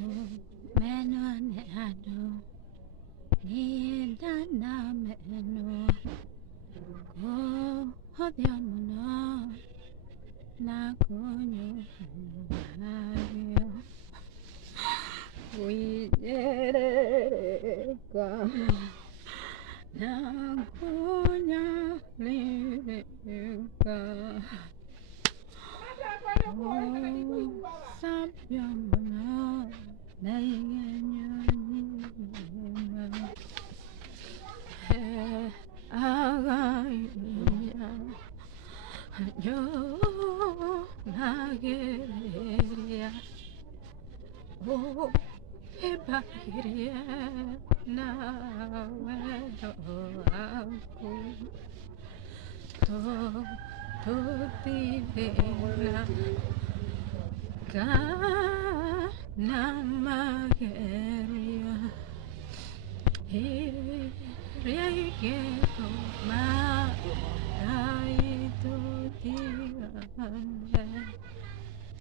Menone ado ni dana meno ko hodiamuno na konyo na yo we ka na konya leka sabyamuna na yenyo agaya yo nageria oh ebagiria na wedo aku to to tivela ka na mageria Reike ma